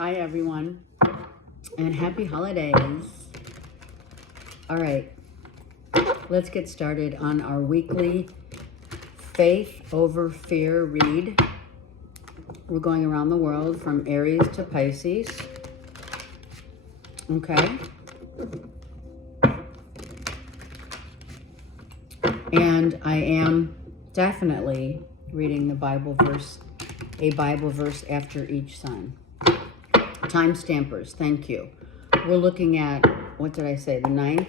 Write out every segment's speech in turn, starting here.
Hi, everyone, and happy holidays. All right, let's get started on our weekly Faith Over Fear read. We're going around the world from Aries to Pisces. Okay. And I am definitely reading the Bible verse, a Bible verse after each sign. Time stampers, thank you. We're looking at, what did I say, the 9th,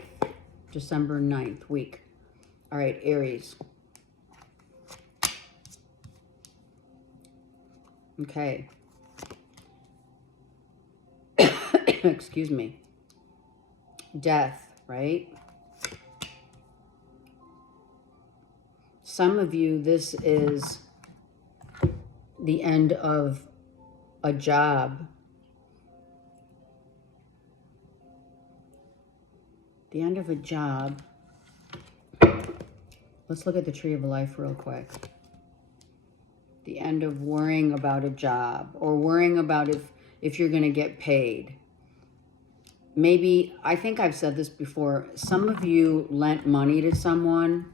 December 9th week. All right, Aries. Okay. Excuse me. Death, right? Some of you, this is the end of a job. The end of a job. Let's look at the tree of life real quick. The end of worrying about a job or worrying about if you're going to get paid. Maybe, I think I've said this before, some of you lent money to someone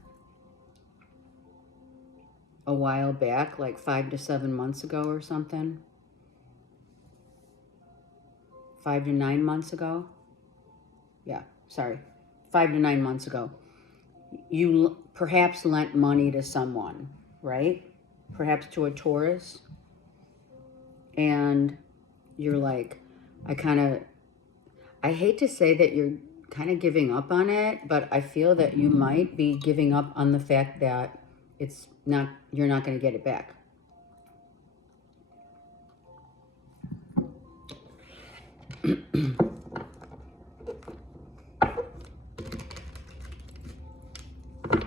a while back, like 5 to 7 months ago or something. 5 to 9 months ago. Yeah, sorry. 5 to 9 months ago. You perhaps lent money to someone, right? Perhaps to a Taurus. And you're like, I hate to say that you're kind of giving up on it, but I feel that you might be giving up on the fact that you're not going to get it back.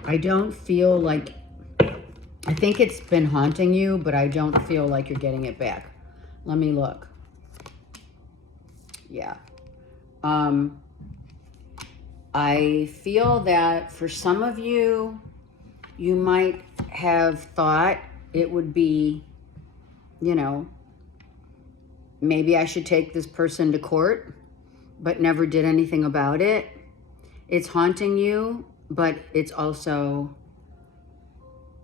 I don't feel like, I think it's been haunting you, but I don't feel like you're getting it back. Let me look. Yeah. I feel that for some of you, you might have thought it would be, maybe I should take this person to court, but never did anything about it. It's haunting you, but it's also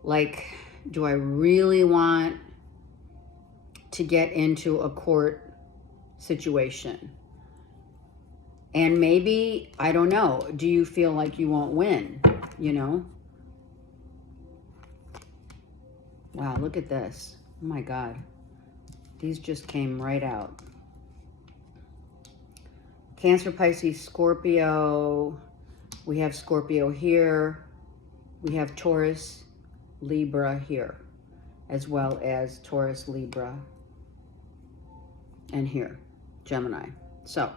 like, do I really want to get into a court situation? And maybe, I don't know, do you feel like you won't win, Wow, look at this. Oh my God. These just came right out. Cancer, Pisces, Scorpio. We have Scorpio here. We have Taurus, Libra here, as well as Taurus, Libra, and here, Gemini. So,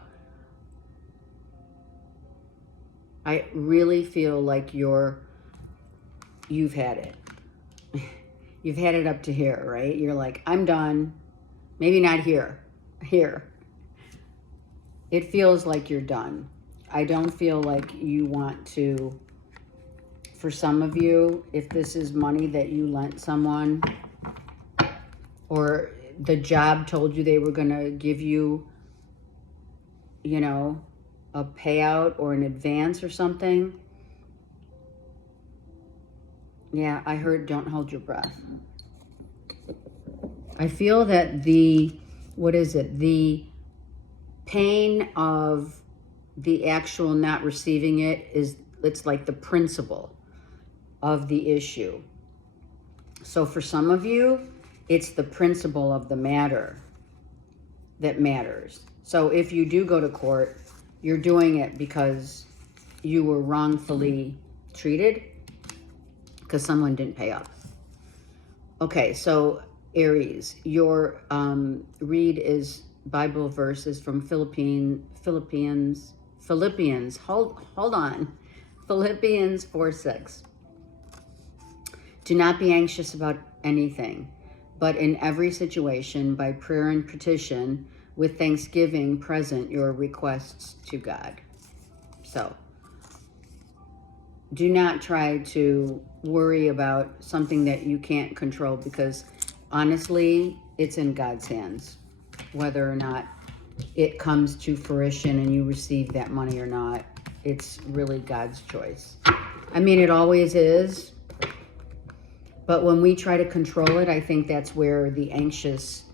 I really feel like you've had it. You've had it up to here, right? You're like, I'm done. Maybe not here. Here. It feels like you're done. I don't feel like you want to, for some of you, if this is money that you lent someone, or the job told you they were going to give you, a payout or an advance or something. Yeah, I heard don't hold your breath. I feel that the pain of the actual not receiving it's like the principle of the issue. So for some of you, it's the principle of the matter that matters. So if you do go to court, you're doing it because you were wrongfully treated, because someone didn't pay up. Okay, so Aries, your read is Bible verses from Philippians. Hold on. Philippians 4:6. Do not be anxious about anything, but in every situation, by prayer and petition, with thanksgiving, present your requests to God. So, do not try to worry about something that you can't control, because honestly, it's in God's hands, whether or not it comes to fruition and you receive that money or not. It's really God's choice. I mean, it always is. But when we try to control it, I think that's where the anxiousness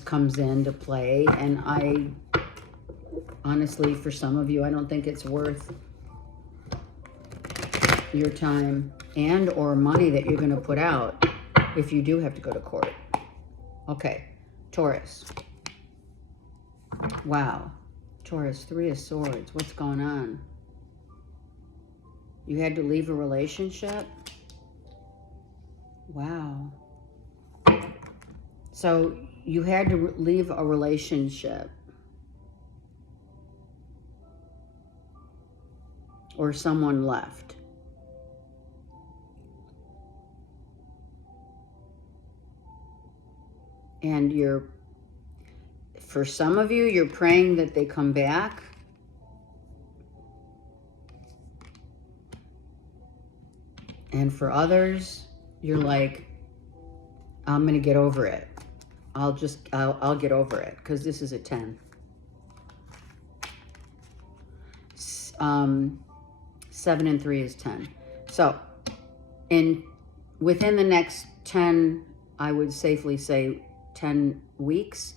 comes into play. And I honestly, for some of you, I don't think it's worth your time and or money that you're going to put out if you do have to go to court. Okay, Taurus. Wow. Taurus, 3 of Swords. What's going on? You had to leave a relationship? Wow. So you had to leave a relationship. Or someone left. And for some of you, you're praying that they come back. And for others, you're like, I'm going to get over it. I'll get over it, because this is a 10. 7 and 3 is 10. So within the next 10, I would safely say 10 weeks.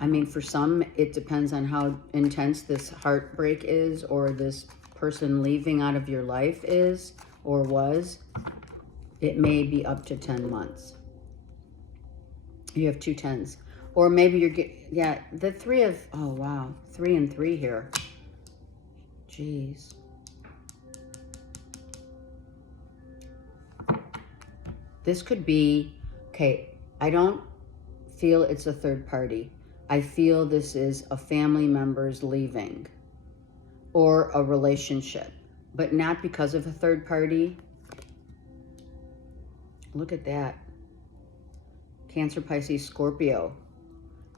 I mean, for some, it depends on how intense this heartbreak is, or this person leaving out of your life is or was. It may be up to 10 months. You have 2 10s. Or maybe you're the 3 of, oh wow, 3 and 3 here. Jeez. This could be, okay, I don't feel it's a third party. I feel this is a family member's leaving or a relationship, but not because of a third party. Look at that. Cancer, Pisces, Scorpio.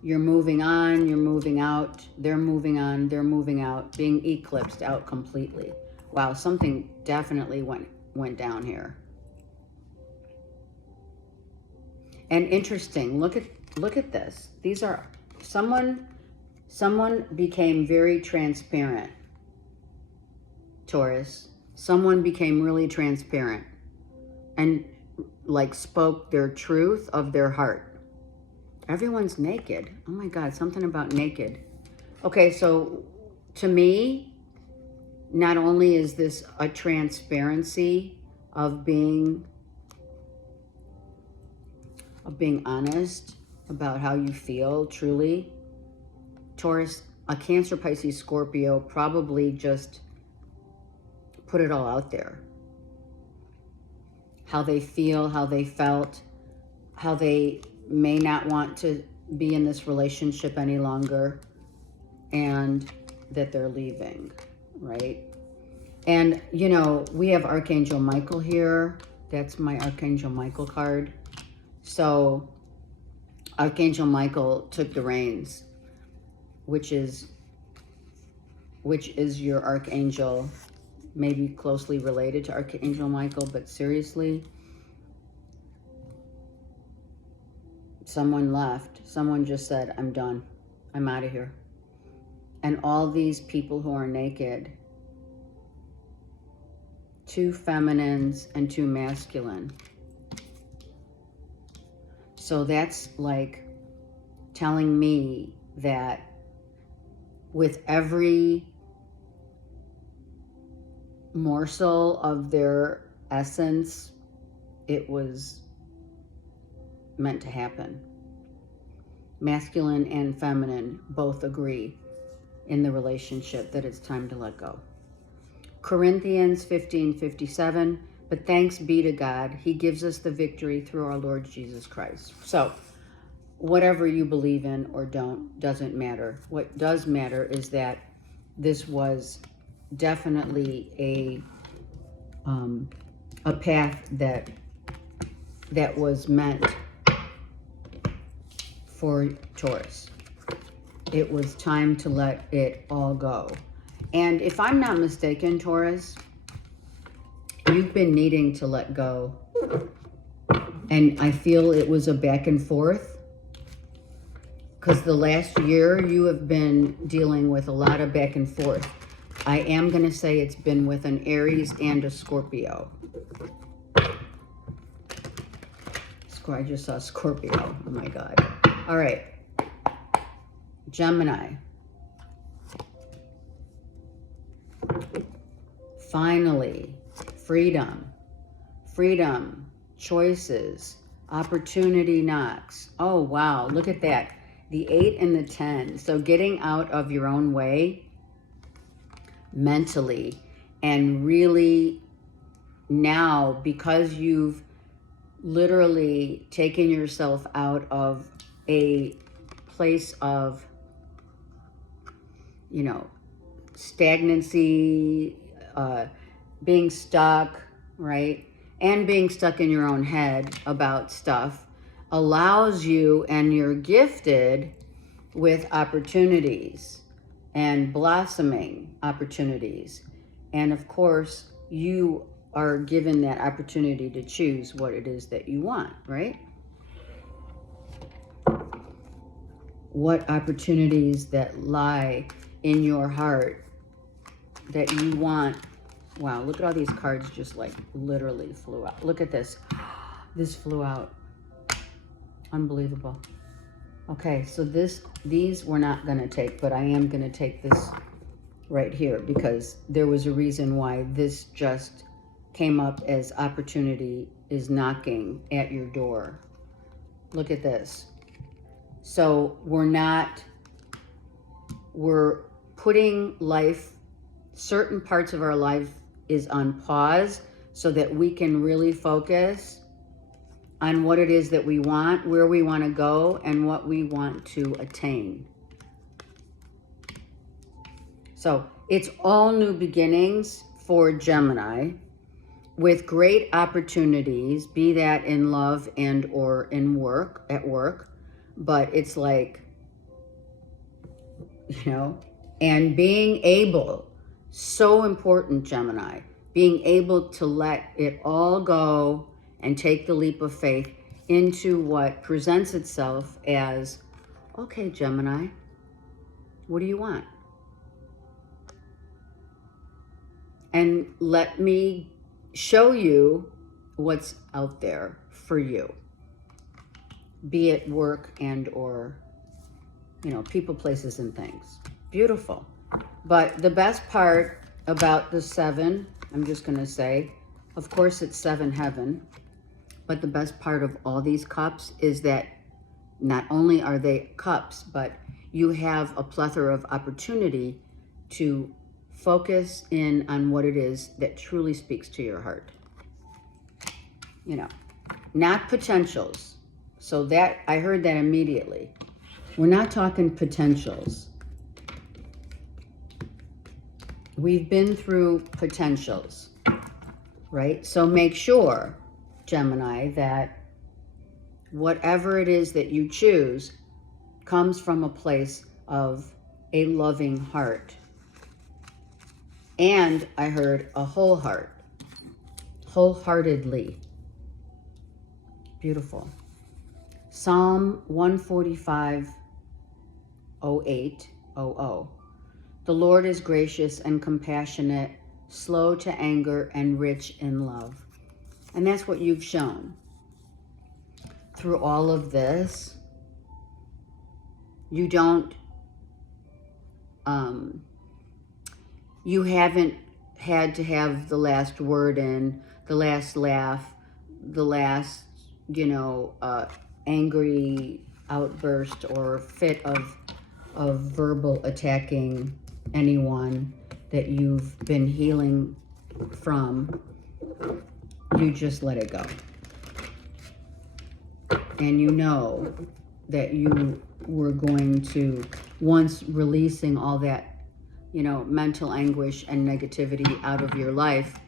You're moving on, you're moving out, they're moving on, they're moving out, being eclipsed out completely. Wow, something definitely went down here. And interesting, look at this. These are someone became very transparent. Taurus. Someone became really transparent and like spoke their truth of their heart. Everyone's naked. Oh my God, something about naked. Okay, so to me, not only is this a transparency of being honest about how you feel truly. Taurus, a Cancer, Pisces, Scorpio probably just put it all out there. How they feel, how they felt, how they may not want to be in this relationship any longer, and that they're leaving, right? And, you know, we have Archangel Michael here. That's my Archangel Michael card. So Archangel Michael took the reins, which is your archangel, maybe closely related to Archangel Michael, but seriously, someone left. Someone just said, I'm done. I'm out of here. And all these people who are naked, 2 feminines and 2 masculine. So that's like telling me that with every morsel of their essence, it was meant to happen. Masculine and feminine both agree in the relationship that it's time to let go. Corinthians 15:57, but thanks be to God, he gives us the victory through our Lord Jesus Christ. So whatever you believe in or don't doesn't matter. What does matter is that this was definitely a path that was meant for Taurus. It was time to let it all go. And if I'm not mistaken, Taurus, you've been needing to let go. And I feel it was a back and forth. because the last year you have been dealing with a lot of back and forth. I am going to say it's been with an Aries and a Scorpio. I just saw Scorpio. Oh my God. All right. Gemini. Finally, freedom. Freedom, choices, opportunity knocks. Oh, wow. Look at that. The 8 and the 10. So getting out of your own way mentally, and really now, because you've literally taken yourself out of a place of, you know, stagnancy, being stuck, right? And being stuck in your own head about stuff allows you, and you're gifted with opportunities and blossoming opportunities. And of course, you are given that opportunity to choose what it is that you want, right? What opportunities that lie in your heart that you want. Wow, look at all these cards just like literally flew out. Look at this. This flew out. Unbelievable. Okay, so these we're not going to take, but I am going to take this right here because there was a reason why this just came up as opportunity is knocking at your door. Look at this. So we're putting life, certain parts of our life is on pause so that we can really focus on what it is that we want, where we want to go, and what we want to attain. So it's all new beginnings for Gemini with great opportunities, be that in love and or in work, at work. But it's like, you know, and being able, so important, Gemini, being able to let it all go and take the leap of faith into what presents itself as, okay, Gemini, what do you want? And let me show you what's out there for you, be it work and or, you know, people, places, and things. Beautiful. But the best part about the 7, I'm just going to say, of course, it's 7 heaven. But the best part of all these cups is that not only are they cups, but you have a plethora of opportunity to focus in on what it is that truly speaks to your heart. You know, not potentials. So that, I heard that immediately. We're not talking potentials. We've been through potentials, right? So make sure, Gemini, that whatever it is that you choose comes from a place of a loving heart. And I heard a whole heart, wholeheartedly. Beautiful. Psalm 145:08. The Lord is gracious and compassionate, slow to anger and rich in love. And that's what you've shown. Through all of this, you don't, you haven't had to have the last word in, the last laugh, the last, you know, angry outburst or fit of verbal attacking anyone that you've been healing from. You just let it go. And you know that you were going to, once releasing all that, you know, mental anguish and negativity out of your life,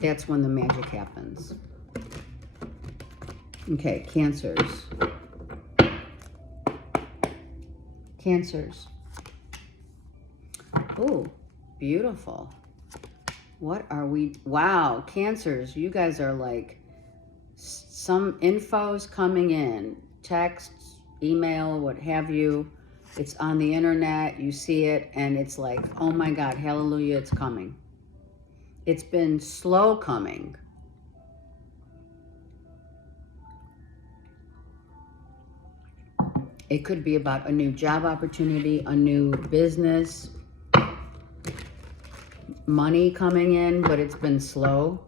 that's when the magic happens. Okay, Cancers. Cancers. Oh, beautiful. What are we? Wow, Cancers, you guys are like, some info's coming in, texts, email, what have you. It's on the internet, you see it, and it's like, oh my God, hallelujah, it's coming. It's been slow coming. It could be about a new job opportunity, a new business, money coming in, but it's been slow.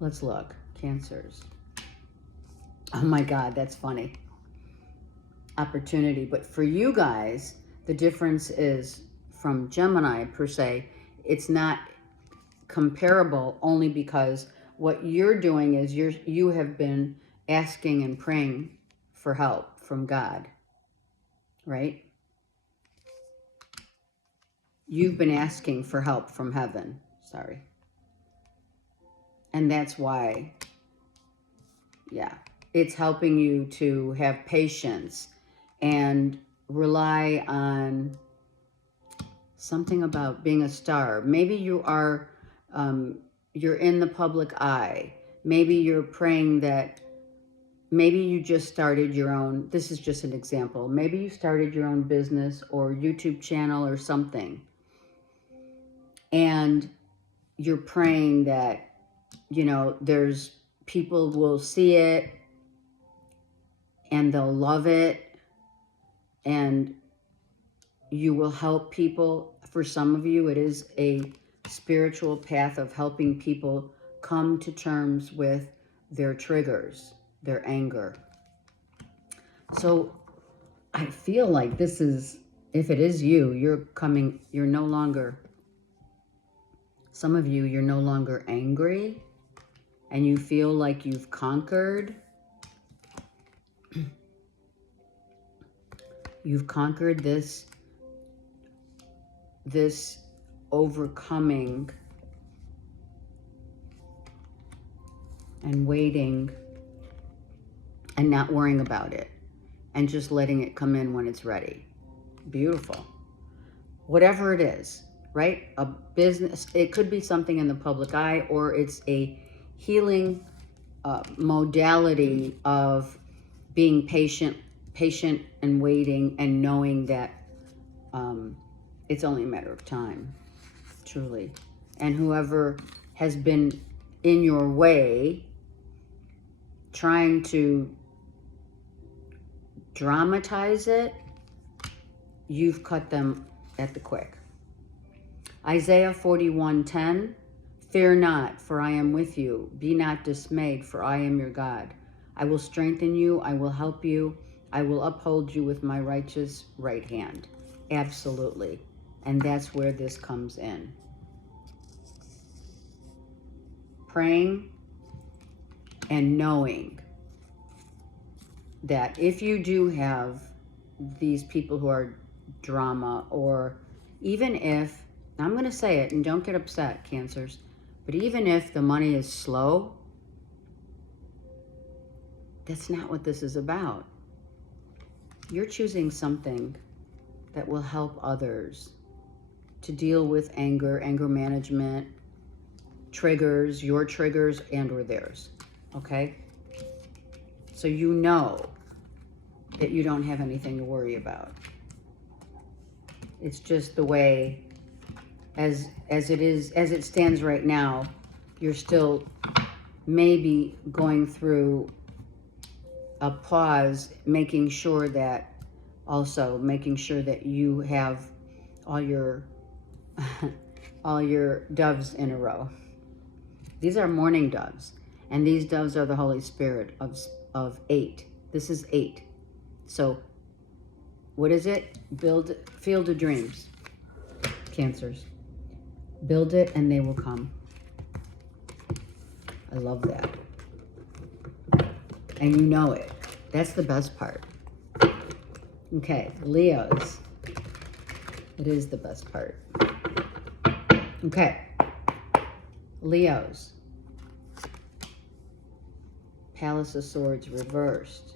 Let's look. Cancers. Oh my God, that's funny. Opportunity. But for you guys, the difference is from Gemini per se, it's not comparable only because what you're doing is you have been asking and praying for help from God, right? You've been asking for help from heaven, sorry. And that's why, yeah, it's helping you to have patience and rely on something about being a star. Maybe you are, you're in the public eye. Maybe you're praying that, maybe you just started your own, this is just an example. Maybe you started your own business or YouTube channel or something. And you're praying that, you know, there's people will see it and they'll love it and you will help people. For some of you, it is a spiritual path of helping people come to terms with their triggers, their anger. So I feel like this is, if it is you, you're no longer, some of you, you're no longer angry and you feel like you've conquered. You've conquered this overcoming and waiting and not worrying about it and just letting it come in when it's ready. Beautiful. Whatever it is, right? A business, it could be something in the public eye, or it's a healing modality of being patient and waiting and knowing that it's only a matter of time, truly. And whoever has been in your way trying to dramatize it, you've cut them at the quick. Isaiah 41:10, fear not, for I am with you. Be not dismayed, for I am your God. I will strengthen you. I will help you. I will uphold you with my righteous right hand. Absolutely. And that's where this comes in. Praying and knowing that if you do have these people who are drama, or even if, I'm going to say it and don't get upset, Cancers, but even if the money is slow, that's not what this is about. You're choosing something that will help others to deal with anger management, triggers, your triggers and or theirs, okay? So you know that you don't have anything to worry about. It's just the way, as it is, as it stands right now, you're still maybe going through a pause, making sure that you have all your all your doves in a row. These are morning doves, and these doves are the Holy Spirit of 8. This is 8. So what is it? Build Field of Dreams, Cancers. Build it and they will come. I love that. And you know it. That's the best part. Okay, Leos. It is the best part. Okay. Leos. Palace of Swords reversed.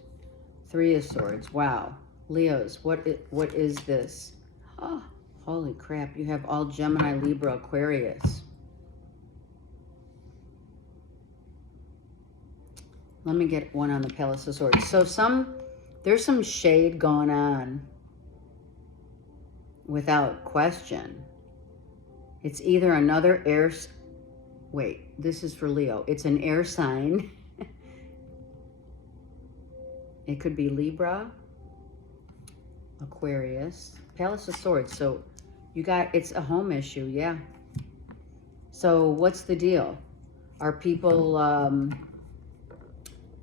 3 of Swords. Wow. Leos, what is this? Oh, holy crap. You have all Gemini, Libra, Aquarius. Let me get one on the Palace of Swords. So some There's some shade going on without question. It's either another air... Wait, this is for Leo. It's an air sign. It could be Libra, Aquarius, Palace of Swords. So you got, it's a home issue, yeah. So what's the deal? Are people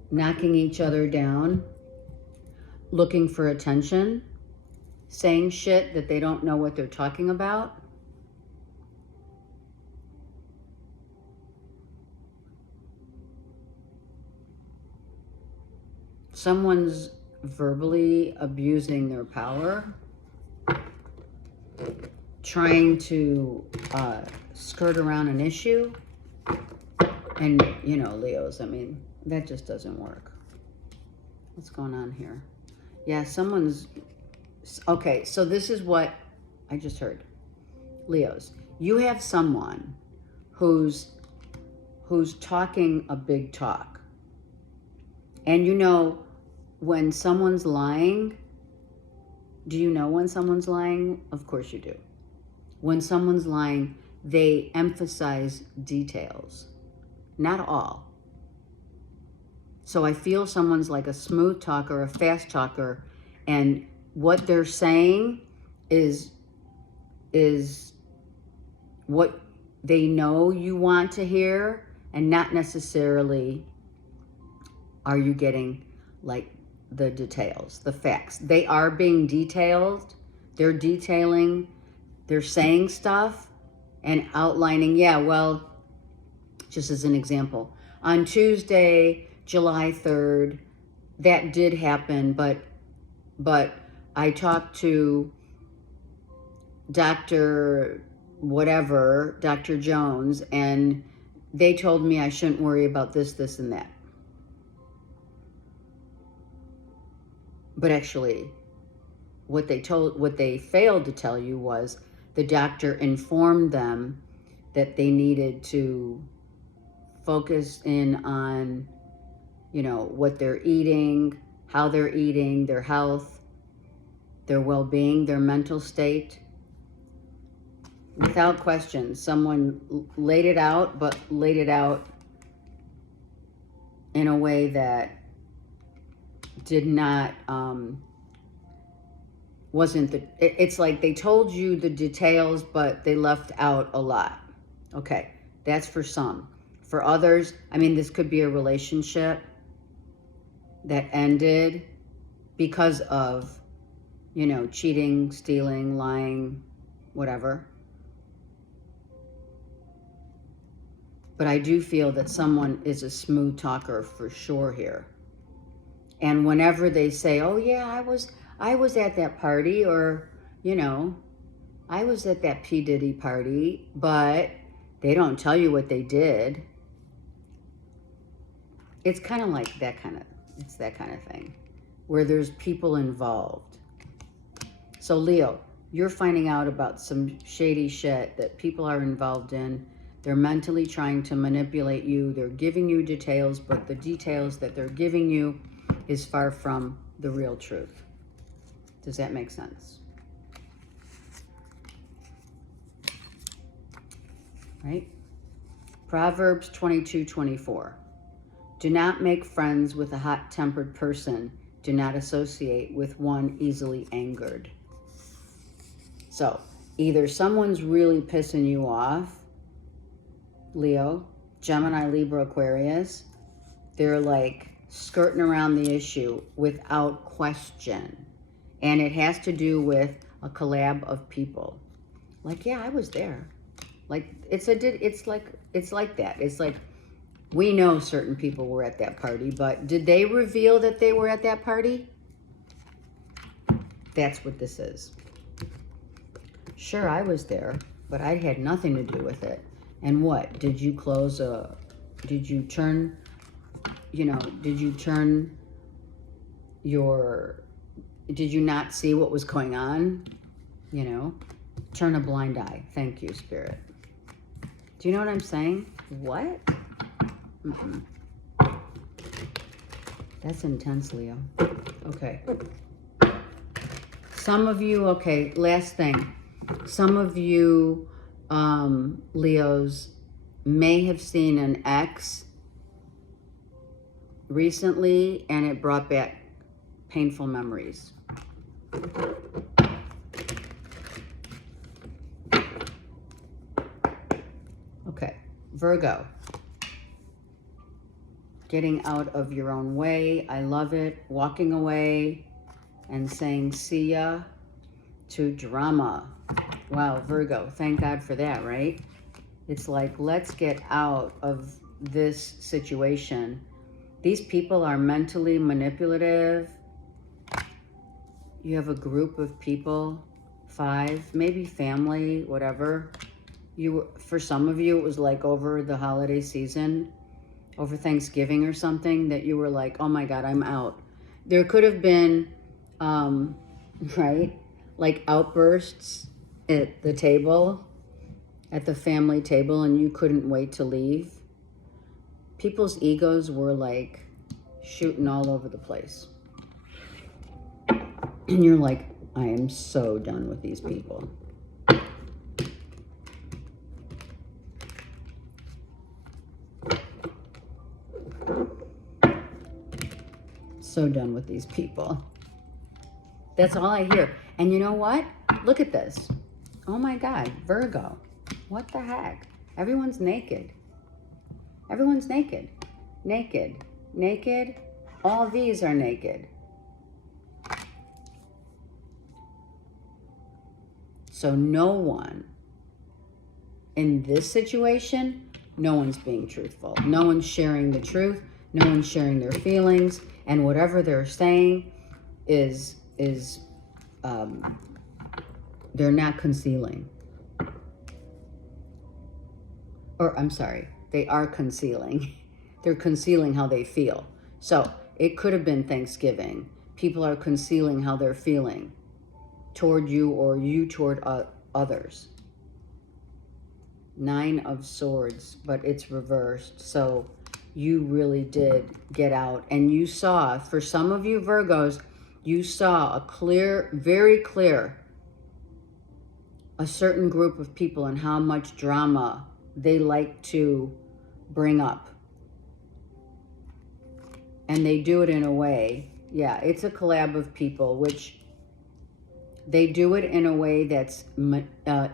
knocking each other down, looking for attention, saying shit that they don't know what they're talking about? Someone's verbally abusing their power, trying to skirt around an issue. And, you know, Leos, I mean, that just doesn't work. What's going on here? Yeah, someone's... Okay, so this is what I just heard. Leos, you have someone who's talking a big talk. And you know, when someone's lying, do you know when someone's lying? Of course you do. When someone's lying, they emphasize details. Not all. So I feel someone's like a smooth talker, a fast talker, and what they're saying is what they know you want to hear, and not necessarily are you getting like the details, the facts. They are being detailed. They're detailing, they're saying stuff and outlining, yeah, well, just as an example, on Tuesday, July 3rd, that did happen, but I talked to Dr. whatever, Dr. Jones, and they told me I shouldn't worry about this, this, and that. But actually, what they failed to tell you was the doctor informed them that they needed to focus in on, you know, what they're eating, how they're eating, their health, their well-being, their mental state. Without question, someone laid it out, but laid it out in a way that did not, wasn't the, it's like they told you the details, but they left out a lot. Okay, that's for some. For others, I mean, this could be a relationship that ended because of, you know, cheating, stealing, lying, whatever. But I do feel that someone is a smooth talker for sure here. And whenever they say, oh yeah, I was at that party, or, you know, I was at that P. Diddy party, but they don't tell you what they did. It's kind of like it's that kind of thing, where there's people involved. So Leo, you're finding out about some shady shit that people are involved in. They're mentally trying to manipulate you. They're giving you details, but the details that they're giving you is far from the real truth. Does that make sense? Right? Proverbs 22:24. Do not make friends with a hot-tempered person. Do not associate with one easily angered. So, either someone's really pissing you off, Leo, Gemini, Libra, Aquarius, they're like skirting around the issue without question. And it has to do with a collab of people. Like, yeah, I was there. Like, it's like that. It's like, we know certain people were at that party, but did they reveal that they were at that party? That's what this is. Sure, I was there, but I had nothing to do with it. And what? Did you turn did you not see what was going on? You know, turn a blind eye. Thank you, Spirit. Do you know what I'm saying? What? That's intense, Leo. Okay. Some of you, okay, last thing. Some of you, Leos, may have seen an ex recently, and it brought back painful memories. Okay, Virgo. Getting out of your own way. I love it. Walking away and saying see ya to drama. Wow, Virgo, thank God for that, right? It's like, let's get out of this situation. These people are mentally manipulative. You have a group of people, 5, maybe family, whatever. For some of you, it was like over the holiday season, over Thanksgiving or something, that you were like, oh my God, I'm out. There could have been, right, like outbursts at the table, at the family table, and you couldn't wait to leave. People's egos were like shooting all over the place. And you're like, I am so done with these people. So done with these people. That's all I hear. And you know what? Look at this. Oh my God, Virgo. What the heck? Everyone's naked. Everyone's naked. Naked. Naked. All these are naked. So no one in this situation, no one's being truthful. No one's sharing the truth. No one's sharing their feelings. And whatever they're saying is they're not concealing. Or I'm sorry, they are concealing. They're concealing how they feel. So it could have been Thanksgiving. People are concealing how they're feeling toward you or you toward others. 9 of Swords, but it's reversed. So you really did get out. And you saw, for some of you Virgos, you saw a clear, very clear, a certain group of people and how much drama they like to bring up. And they do it in a way, yeah, it's a collab of people, which they do it in a way that's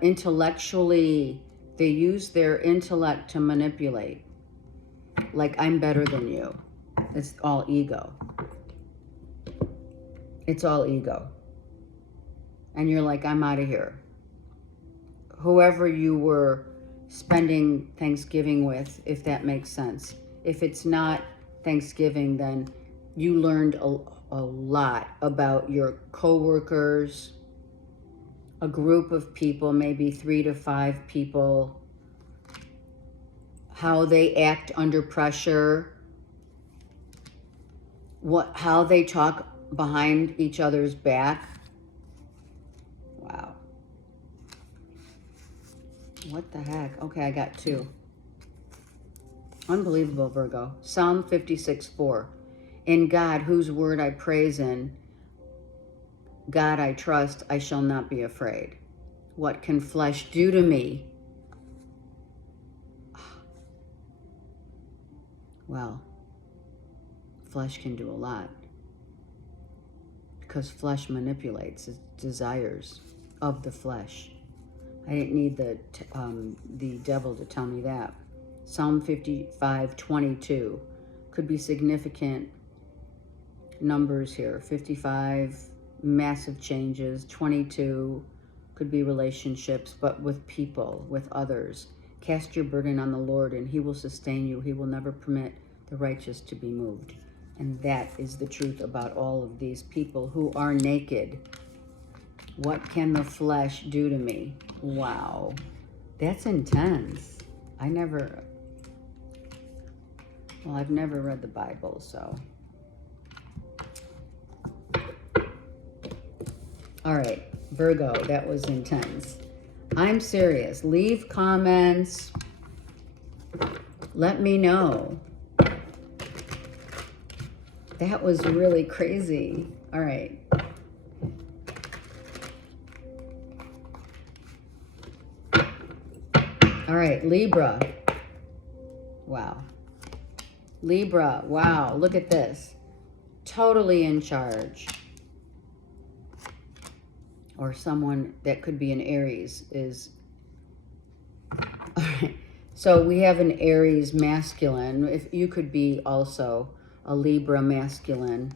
intellectually, they use their intellect to manipulate. Like, I'm better than you. It's all ego. It's all ego. And you're like, I'm out of here. Whoever you were spending Thanksgiving with, if that makes sense. If it's not Thanksgiving, then you learned a lot about your coworkers, a group of people, maybe 3 to 5 people, how they act under pressure, how they talk behind each other's back. Wow. What the heck? Okay, I got 2. Unbelievable, Virgo. Psalm 56:4. In God, whose word I praise in, God I trust, I shall not be afraid. What can flesh do to me? Well, flesh can do a lot. Because flesh manipulates its desires of the flesh. I didn't need the devil to tell me that. Psalm 55:22 could be significant numbers here. 55, massive changes. 22 could be relationships, but with people, with others. Cast your burden on the Lord, and he will sustain you. He will never permit the righteous to be moved. And that is the truth about all of these people who are naked. What can the flesh do to me? Wow. That's intense. I've never read the Bible, so. All right, Virgo, that was intense. I'm serious. Leave comments. Let me know. That was really crazy. All right. All right, Libra. Wow. Libra, wow, look at this. Totally in charge. Or someone that could be an Aries is... All right. So we have an Aries masculine. If you could be also a Libra masculine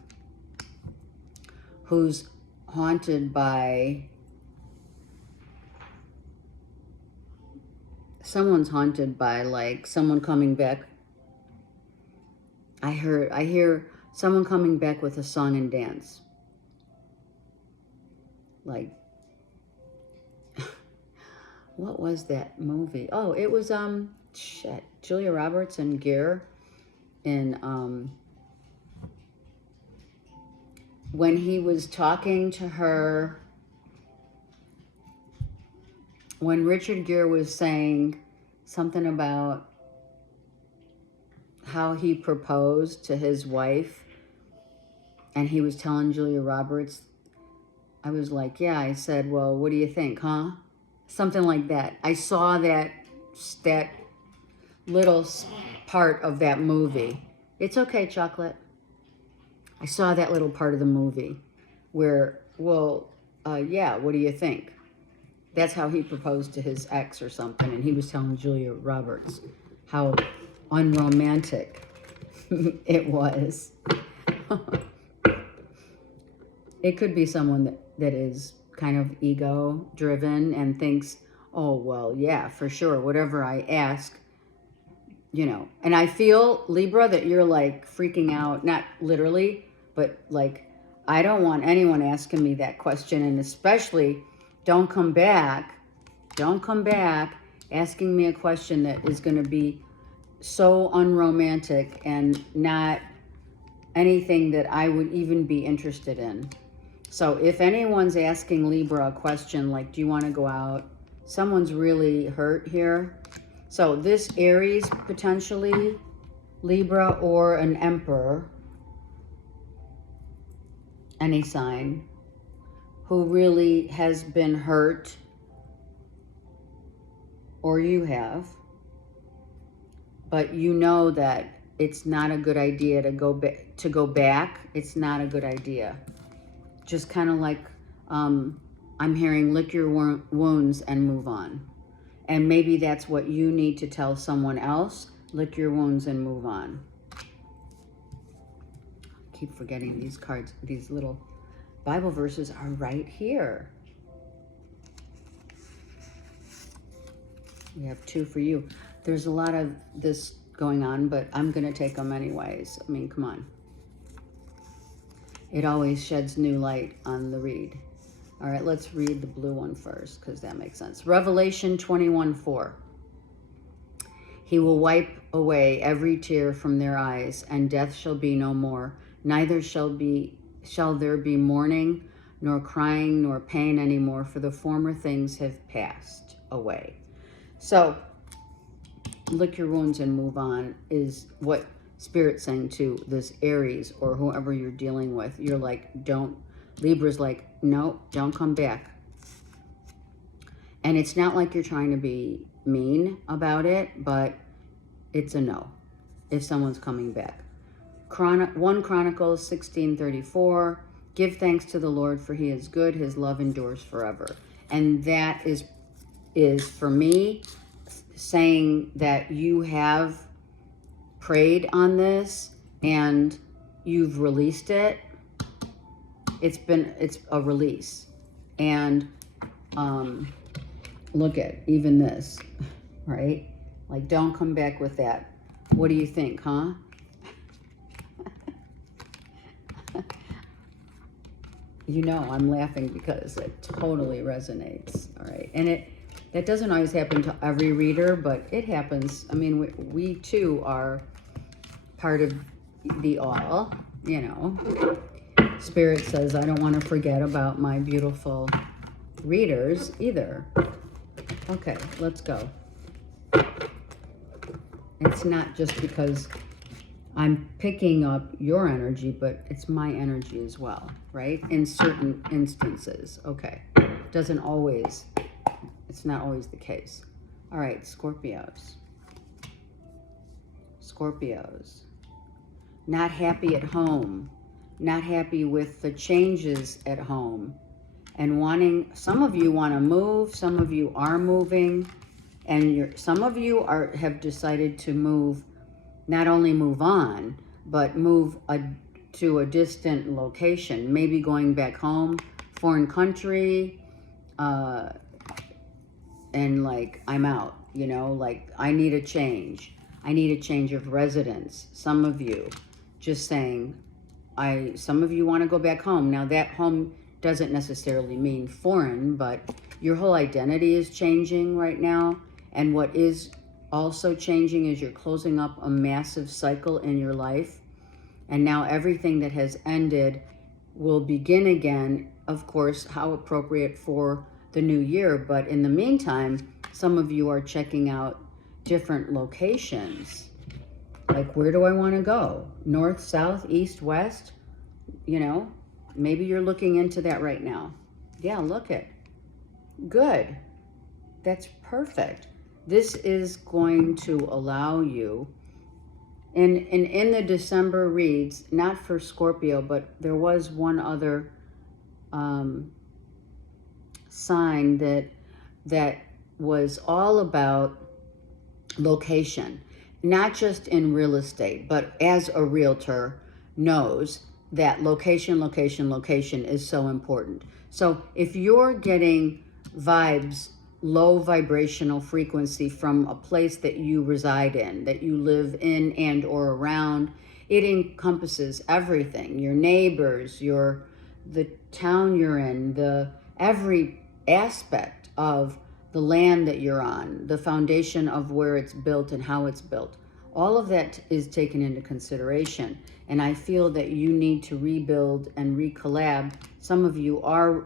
who's haunted by... Someone's haunted by like someone coming back. I hear someone coming back with a song and dance. Like, what was that movie? Oh, it was shit, Julia Roberts and Gere in when he was talking to her, when Richard Gere was saying something about how he proposed to his wife, and he was telling Julia Roberts, I was like, yeah, I said, well, what do you think, huh? Something like that. I saw that little part of that movie. It's okay, chocolate. I saw that little part of the movie where, well, yeah, what do you think? That's how he proposed to his ex or something, and he was telling Julia Roberts how unromantic it was. It could be someone that is kind of ego driven and thinks, oh, well, yeah, for sure, whatever I ask, you know. And I feel, Libra, that you're like freaking out, not literally, but like, I don't want anyone asking me that question, and especially don't come back asking me a question that is going to be so unromantic and not anything that I would even be interested in. So if anyone's asking Libra a question like, do you want to go out? Someone's really hurt here. So this Aries, potentially, Libra, or an Emperor, any sign, who really has been hurt, or you have, but you know that it's not a good idea to go back. It's not a good idea. Just kind of like, I'm hearing, lick your wounds and move on. And maybe that's what you need to tell someone else. Lick your wounds and move on. I keep forgetting these cards. These little Bible verses are right here. We have two for you. There's a lot of this going on, but I'm going to take them anyways. I mean, come on. It always sheds new light on the read. All right, let's read the blue one first, because that makes sense. Revelation 21:4. He will wipe away every tear from their eyes, and death shall be no more. Neither shall there be mourning, nor crying, nor pain anymore, for the former things have passed away. So, lick your wounds and move on is what Spirit's saying to this Aries or whoever you're dealing with. You're like, Libra's like, no, don't come back. And it's not like you're trying to be mean about it, but it's a no if someone's coming back. 1 Chronicles 16:34, give thanks to the Lord, for he is good, his love endures forever. And that is for me saying that you have prayed on this and you've released it. It's a release. And look at even this, right? Like, don't come back with that. What do you think, huh? You know I'm laughing because it totally resonates, all right? And that doesn't always happen to every reader, but it happens. I mean, we too are part of the all, you know. Spirit says, I don't want to forget about my beautiful readers either. Okay, let's go. It's not just because I'm picking up your energy, but it's my energy as well, right? In certain instances. Okay. Doesn't always, it's not always the case. All right, Scorpios. Scorpios. Not happy at home. Not happy with the changes at home. And wanting, some of you want to move, some of you are moving, and some of you have decided to move, not only move on, but move to a distant location, maybe going back home, foreign country, and like, I'm out, you know, like I need a change. I need a change of residence. Some of you just saying, some of you want to go back home. Now that home doesn't necessarily mean foreign, but your whole identity is changing right now. And what is also changing is you're closing up a massive cycle in your life. And now everything that has ended will begin again, of course, how appropriate for the new year. But in the meantime, some of you are checking out different locations. Like, where do I want to go? North, south, east, west? You know, maybe you're looking into that right now. Yeah, look it. Good. That's perfect. This is going to allow you, and in the December reads, not for Scorpio, but there was one other sign that was all about location, not just in real estate, but as a realtor knows that location is so important. So if you're getting vibes, low vibrational frequency from a place that you reside in, that you live in and or around, it encompasses everything, your neighbors, the town you're in, every aspect of the land that you're on, the foundation of where it's built and how it's built. All of that is taken into consideration. And I feel that you need to rebuild and recollab. Some of you are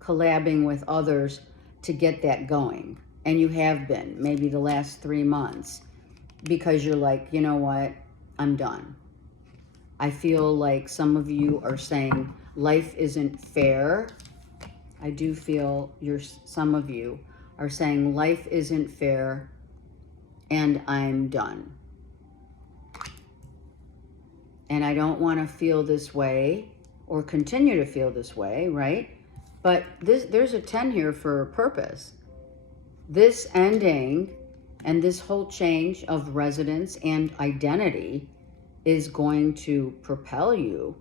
collabing with others to get that going. And you have been, maybe the last 3 months, because you're like, you know what, I'm done. I feel like some of you are saying life isn't fair. I do feel some of you are saying life isn't fair and I'm done. And I don't want to feel this way or continue to feel this way, right? But there's a 10 here for a purpose. This ending and this whole change of residence and identity is going to propel you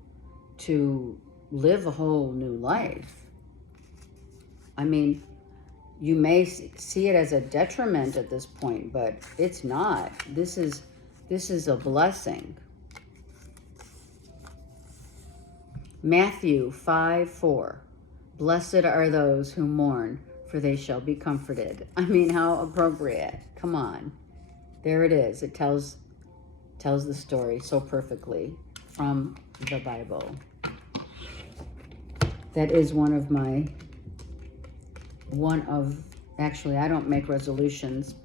to live a whole new life. I mean, you may see it as a detriment at this point, but it's not. This is a blessing. Matthew 5:4. Blessed are those who mourn, for they shall be comforted. I mean, how appropriate. Come on. There it is. It tells the story so perfectly from the Bible. That is actually, I don't make resolutions.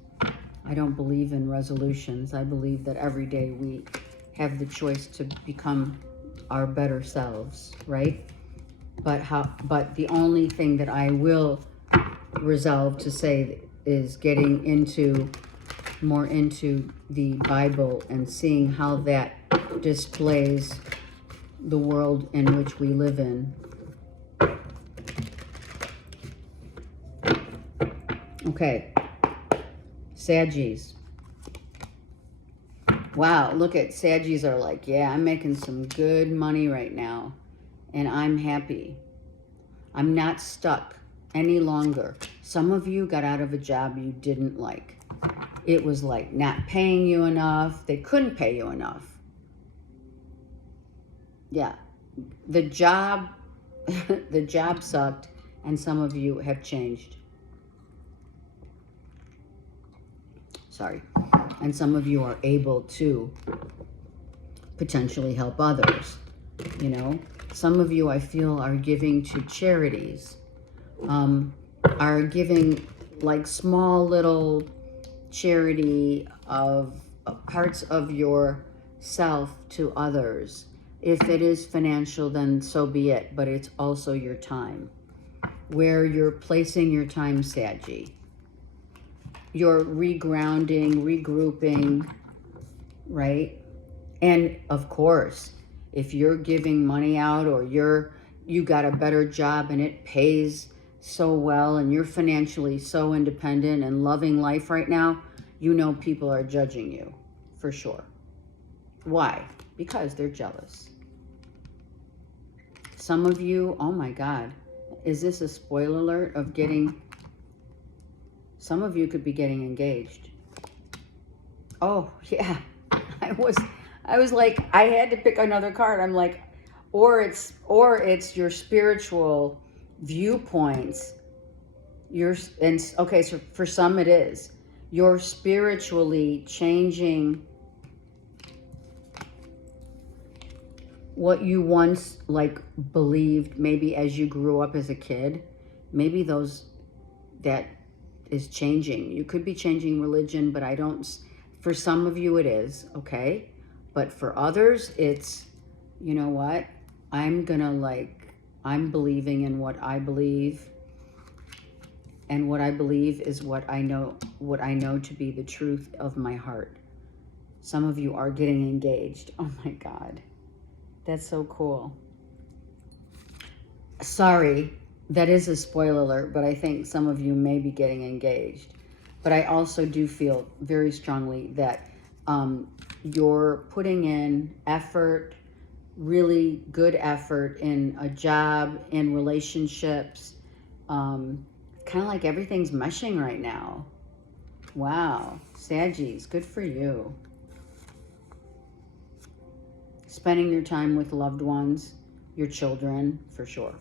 I don't believe in resolutions. I believe that every day we have the choice to become our better selves, right? But the only thing that I will resolve to say is getting more into the Bible and seeing how that displays the world in which we live in. Okay, Saggies. Wow, look at Saggies are like, yeah, I'm making some good money right now, and I'm happy. I'm not stuck any longer. Some of you got out of a job you didn't like. It was like not paying you enough. They couldn't pay you enough. Yeah, the job sucked, and some of you have changed. Sorry. And some of you are able to potentially help others. You know, some of you I feel are giving to charities, are giving like small little charity of parts of your self to others. If it is financial, then so be it, but it's also your time. Where you're placing your time, Saggy. You're regrounding, regrouping, right? And of course, if you're giving money out, or you got a better job and it pays so well and you're financially so independent and loving life right now, you know people are judging you for sure. Why? Because they're jealous. Some of you, oh my God, is this a spoiler alert of getting, some of you could be getting engaged. Oh yeah, I was like, I had to pick another card. I'm like, or it's your spiritual viewpoints. Okay, so for some it is. You're spiritually changing what you once like believed, maybe as you grew up as a kid. Maybe that is changing. You could be changing religion, but I don't, for some of you it is, okay? But for others, it's, you know what? I'm believing in what I believe. And what I believe is what I know to be the truth of my heart. Some of you are getting engaged. Oh my God. That's so cool. Sorry, that is a spoiler alert, but I think some of you may be getting engaged. But I also do feel very strongly that you're putting in effort, really good effort in a job, in relationships. Kind of like everything's meshing right now. Wow, Saggies, good for you. Spending your time with loved ones, your children, for sure.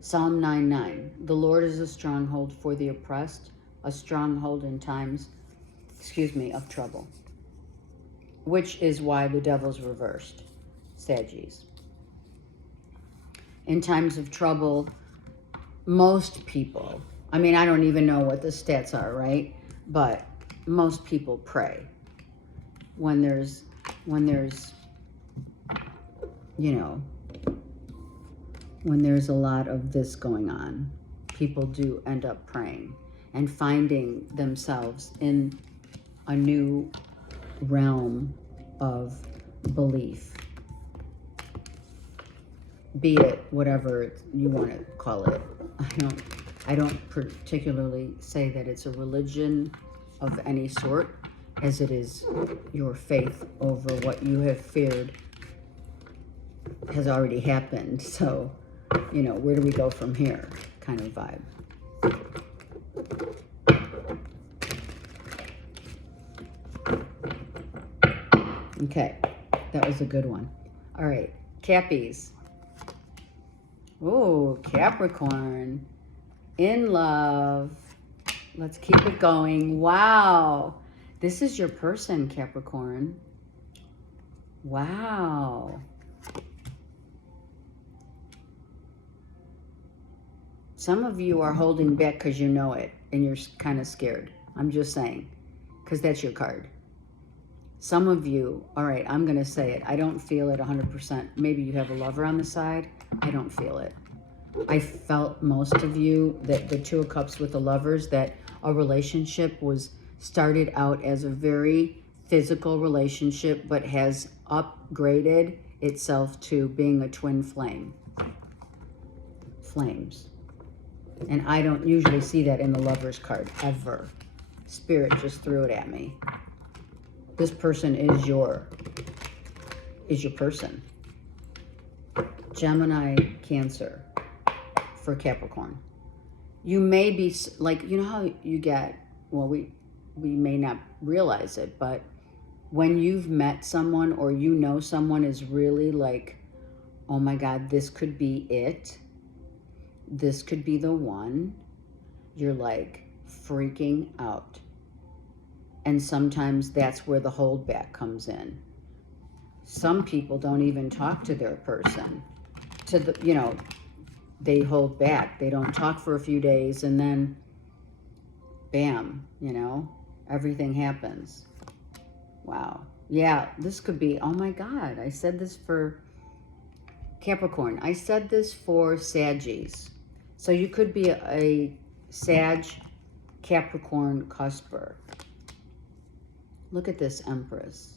Psalm 9:9, the Lord is a stronghold for the oppressed, a stronghold in times, of trouble. Which is why the devil's reversed, Saggies. In times of trouble, most people, I mean, I don't even know what the stats are, right? But most people pray when there's, you know, when there's a lot of this going on. People do end up praying and finding themselves in a new realm of belief, be it whatever you want to call it. I don't particularly say that it's a religion of any sort, as it is your faith over what you have feared has already happened. So, you know, where do we go from here kind of vibe. Okay, that was a good one. All right, Cappies. Ooh, Capricorn. In love. Let's keep it going. Wow. This is your person, Capricorn. Wow. Some of you are holding back because you know it and you're kind of scared. I'm just saying, because that's your card. Some of you, all right, I'm going to say it. I don't feel it 100%. Maybe you have a lover on the side. I don't feel it. I felt most of you, that the Two of Cups with the lovers, that a relationship was started out as a very physical relationship, but has upgraded itself to being a twin flame. Flames. And I don't usually see that in the lovers card, ever. Spirit just threw it at me. This person is your person. Gemini, Cancer for Capricorn. You may be like, you know how you get, well, we may not realize it, but when you've met someone or you know someone is really like, oh my God, this could be it. This could be the one. You're like freaking out. And sometimes that's where the holdback comes in. Some people don't even talk to their person. They hold back. They don't talk for a few days and then bam, everything happens. Wow. Yeah, this could be, oh my God, I said this for Capricorn. I said this for Saggies. So you could be a Sag Capricorn cusper. Look at this Empress.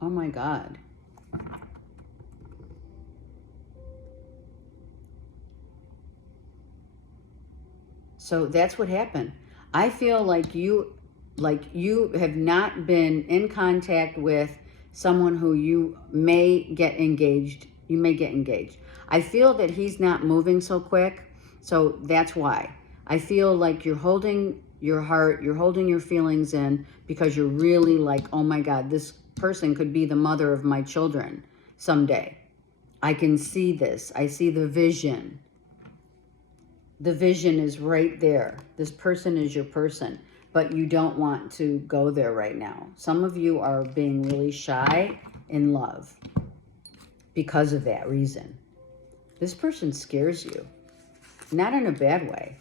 Oh my God. So that's what happened. I feel like you have not been in contact with someone who you may get engaged. You may get engaged. I feel that he's not moving so quick. So that's why. I feel like you're holding your heart, you're holding your feelings in because you're really like, oh my God, this person could be the mother of my children someday. I can see this. I see the vision. The vision is right there. This person is your person, but you don't want to go there right now. Some of you are being really shy in love because of that reason. This person scares you, not in a bad way,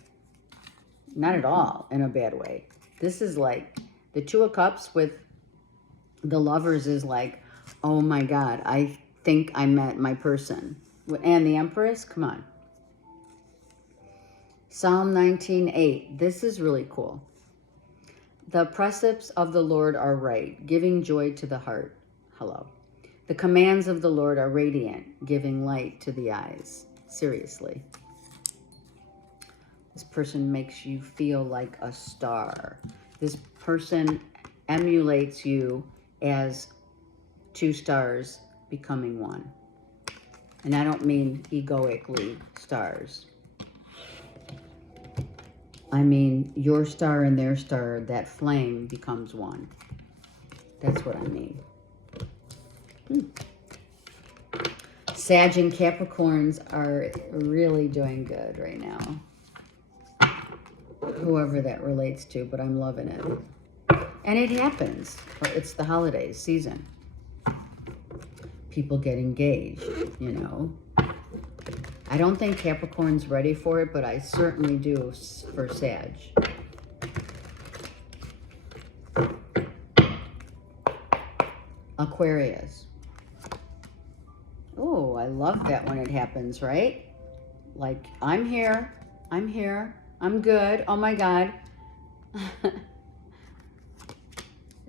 not at all in a bad way. This is like the Two of Cups with the Lovers is like, oh my God, I think I met my person. And the Empress, come on. Psalm 19:8. This is really cool. The precepts of the Lord are right, giving joy to the heart. Hello. The commands of the Lord are radiant, giving light to the eyes. Seriously. This person makes you feel like a star. This person emulates you as two stars becoming one. And I don't mean egoically stars. I mean, your star and their star, that flame becomes one. That's what I mean. Sag and Capricorns are really doing good right now. Whoever that relates to, but I'm loving it. And it happens. It's the holidays season. People get engaged, you know. I don't think Capricorn's ready for it, but I certainly do for Sag. Aquarius. Oh, I love that when it happens, right? Like, I'm here, I'm good, oh my God.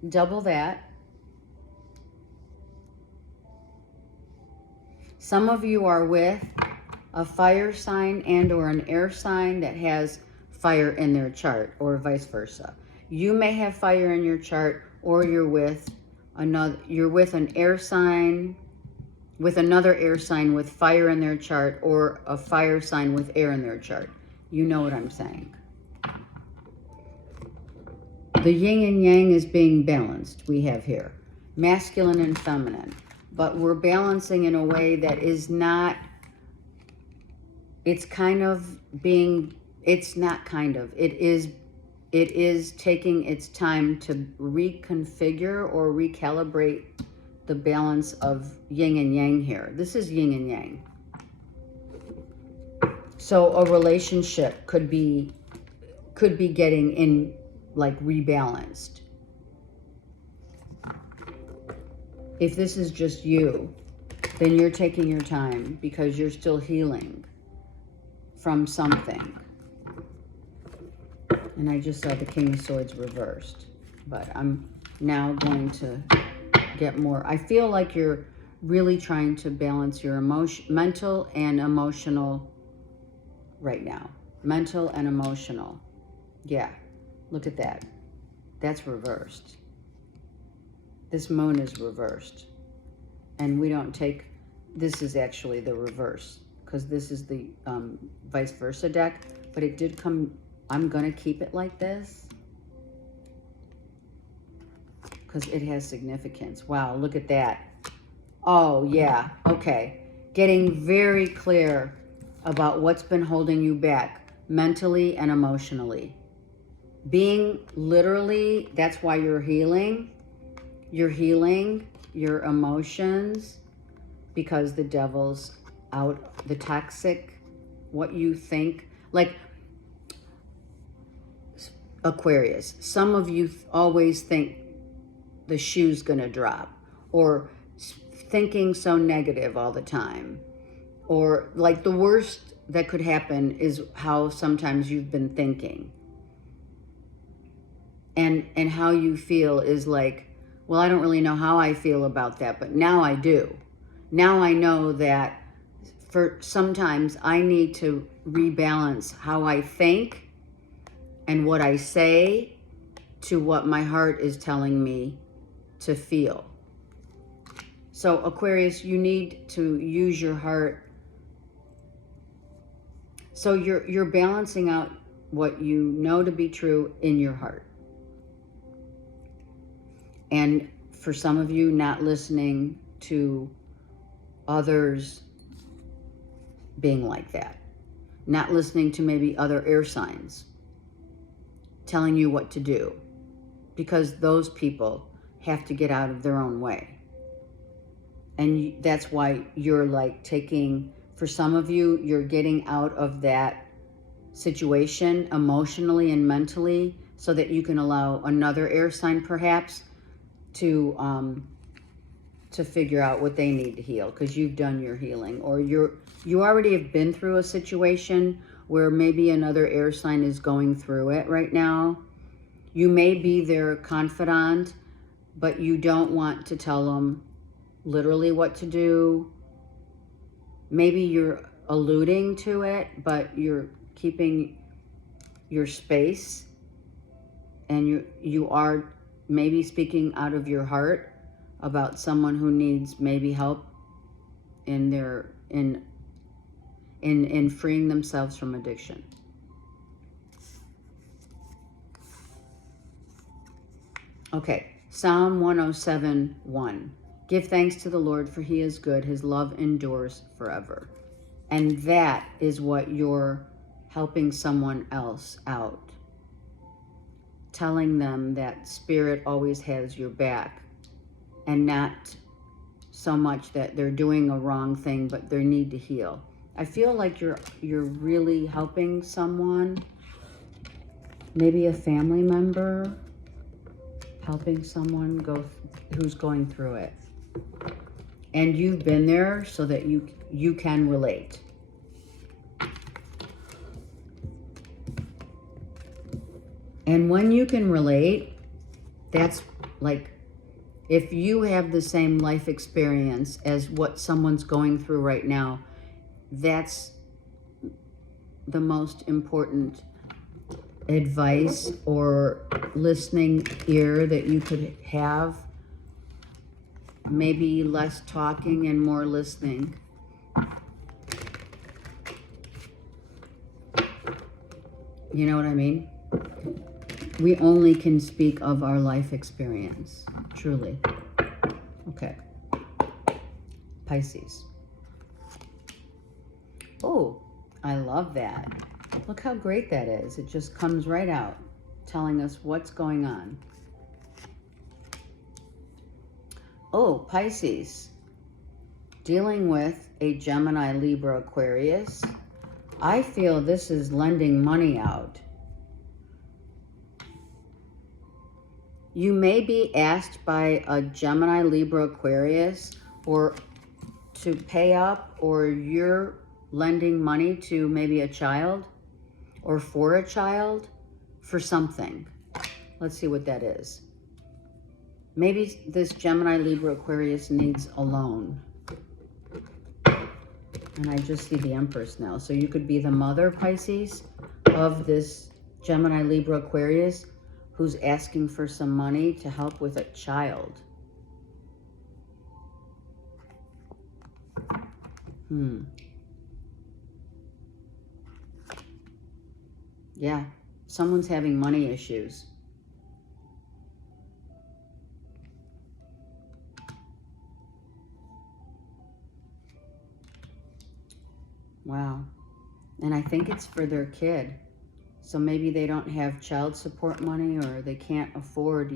Double that. Some of you are with a fire sign and or an air sign that has fire in their chart, or vice versa. You may have fire in your chart, or you're with an air sign with another air sign with fire in their chart, or a fire sign with air in their chart. You know what I'm saying. The yin and yang is being balanced, we have here. Masculine and feminine. But we're balancing in a way that is not, it's kind of being, it's not kind of, it is taking its time to reconfigure or recalibrate the balance of yin and yang here. This is yin and yang. So a relationship could be getting in, like, rebalanced. If this is just you, then you're taking your time because you're still healing from something. And I just saw the King of Swords reversed, but I'm now going to get more. I feel like you're really trying to balance your mental and emotional right now. Mental and emotional. Yeah, look at that. That's reversed. This moon is reversed. And we don't take, this is actually the reverse, because this is the vice versa deck, but it did come, I'm going to keep it like this because it has significance. Wow, look at that. Oh, yeah, okay. Getting very clear about what's been holding you back mentally and emotionally. Being literally, that's why you're healing. You're healing your emotions because the devil's out, the toxic, what you think. Like Aquarius, some of you always think the shoe's gonna drop, or thinking so negative all the time, or like the worst that could happen is how sometimes you've been thinking, and how you feel is like, well, I don't really know how I feel about that, but now I do. Now I know that for sometimes I need to rebalance how I think and what I say to what my heart is telling me to feel. So Aquarius, you need to use your heart. So you're balancing out what you know to be true in your heart. And for some of you, not listening to others being like that. Not listening to maybe other air signs telling you what to do, because those people have to get out of their own way. And that's why you're like taking, for some of you, you're getting out of that situation emotionally and mentally so that you can allow another air sign perhaps to figure out what they need to heal, because you've done your healing, or you already have been through a situation where maybe another air sign is going through it right now. You may be their confidant, but you don't want to tell them literally what to do. Maybe you're alluding to it, but you're keeping your space, and you are maybe speaking out of your heart about someone who needs maybe help in their in freeing themselves from addiction. Okay, Psalm 107:1. Give thanks to the Lord, for he is good. His love endures forever. And that is what you're helping someone else out. Telling them that Spirit always has your back, and not so much that they're doing a wrong thing, but they need to heal. I feel like you're really helping someone, maybe a family member, helping someone who's going through it. And you've been there so that you can relate. And when you can relate, that's like, if you have the same life experience as what someone's going through right now, that's the most important advice or listening ear that you could have. Maybe less talking and more listening. You know what I mean? We only can speak of our life experience, truly. Okay. Pisces. Oh, I love that. Look how great that is. It just comes right out, telling us what's going on. Oh, Pisces. Dealing with a Gemini, Libra, Aquarius. I feel this is lending money out. You may be asked by a Gemini, Libra, Aquarius, or to pay up, or you're lending money to maybe a child or for a child for something. Let's see what that is. Maybe this Gemini, Libra, Aquarius needs a loan. And I just see the Empress now. So you could be the mother, Pisces, of this Gemini, Libra, Aquarius, who's asking for some money to help with a child. Yeah, someone's having money issues. Wow. And I think it's for their kid. So maybe they don't have child support money, or they can't afford,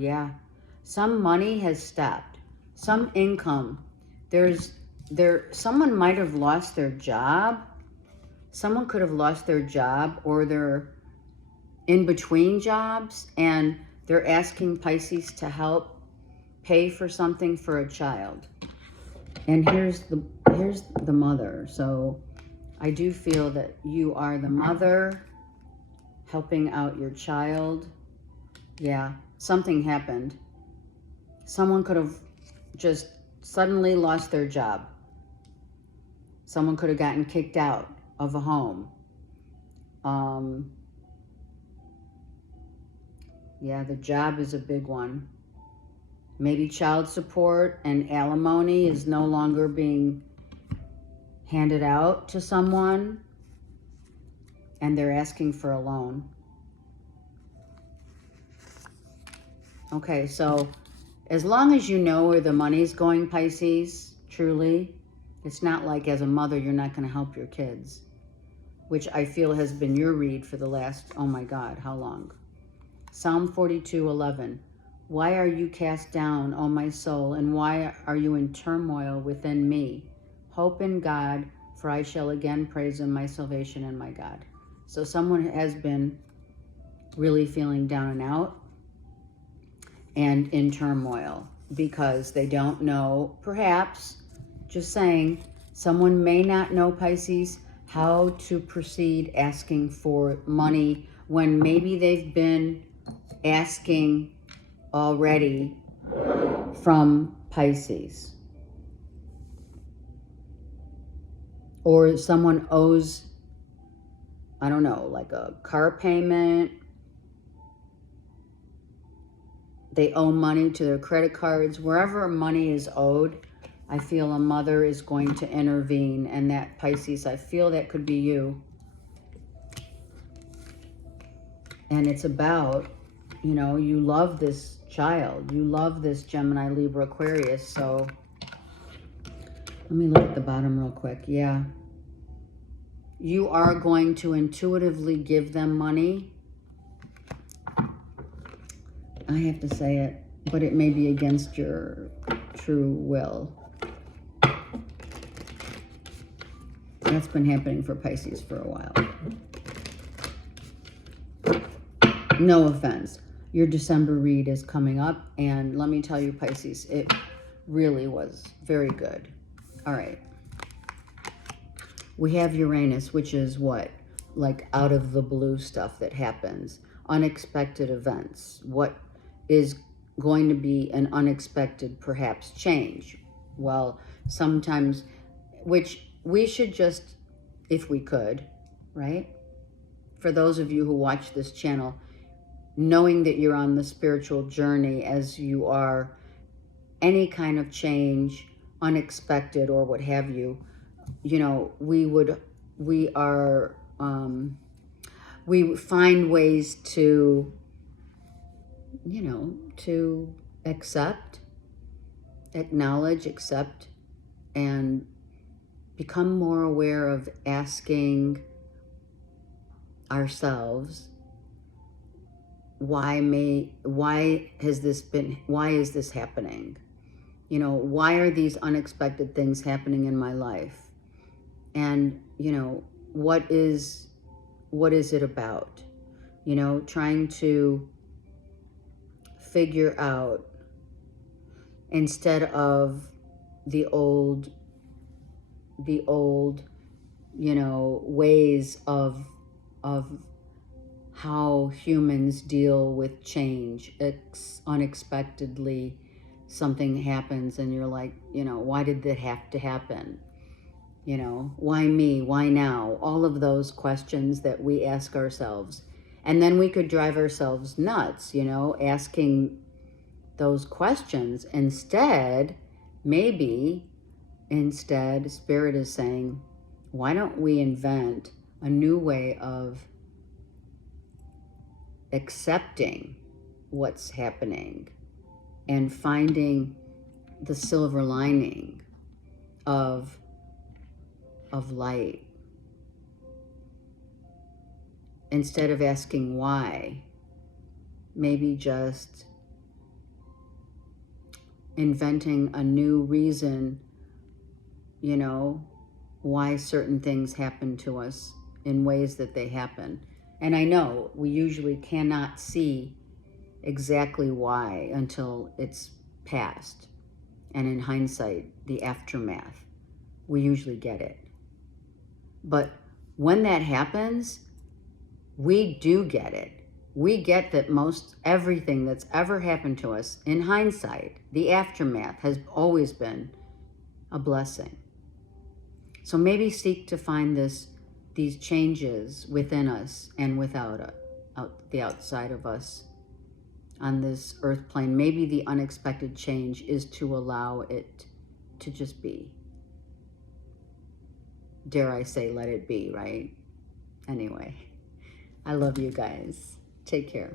some money has stopped. Some income. Someone might have lost their job. Someone could have lost their job, or they're in between jobs, and they're asking Pisces to help pay for something for a child. And here's the mother. So I do feel that you are the mother helping out your child. Yeah, something happened. Someone could have just suddenly lost their job. Someone could have gotten kicked out of a home. Yeah, the job is a big one. Maybe child support and alimony is no longer being handed out to someone, and they're asking for a loan. Okay, so as long as you know where the money's going, Pisces, truly, it's not like as a mother you're not going to help your kids, which I feel has been your read for the last, oh my God, how long? Psalm 42:11. Why are you cast down, O my soul, and why are you in turmoil within me? Hope in God, for I shall again praise him, my salvation and my God. So someone has been really feeling down and out and in turmoil because they don't know, perhaps, just saying, someone may not know, Pisces, how to proceed asking for money when maybe they've been asking already from Pisces. Or someone owes, I don't know, like a car payment. They owe money to their credit cards. Wherever money is owed, I feel a mother is going to intervene. And that, Pisces, I feel that could be you. And it's about, you know, you love this child. You love this Gemini, Libra, Aquarius. So let me look at the bottom real quick. Yeah. You are going to intuitively give them money. I have to say it, but it may be against your true will. That's been happening for Pisces for a while. No offense. Your December read is coming up, and let me tell you, Pisces, it really was very good. All right. We have Uranus, which is what? Like out of the blue stuff that happens. Unexpected events. What is going to be an unexpected, perhaps, change? Well, sometimes, which we should just, if we could, right? For those of you who watch this channel, knowing that you're on the spiritual journey as you are, any kind of change, unexpected or what have you, you know, we find ways to, you know, to accept, acknowledge, accept, and become more aware of asking ourselves, why is this happening? You know, why are these unexpected things happening in my life? And, you know, what is it about? You know, trying to figure out, instead of the old, you know, ways of how humans deal with change. Unexpectedly, something happens and you're like, you know, why did that have to happen? You know, why me? Why now? All of those questions that we ask ourselves. And then we could drive ourselves nuts, you know, asking those questions. Instead, Spirit is saying, why don't we invent a new way of accepting what's happening and finding the silver lining of light, instead of asking why. Maybe just inventing a new reason, you know, why certain things happen to us in ways that they happen. And I know we usually cannot see exactly why until it's past. And in hindsight, the aftermath, we usually get it. But when that happens, we do get it. We get that most everything that's ever happened to us, in hindsight, the aftermath has always been a blessing. So maybe seek to find these changes within us and without the outside of us on this earth plane. Maybe the unexpected change is to allow it to just be. Dare I say, let it be, right? Anyway, I love you guys. Take care.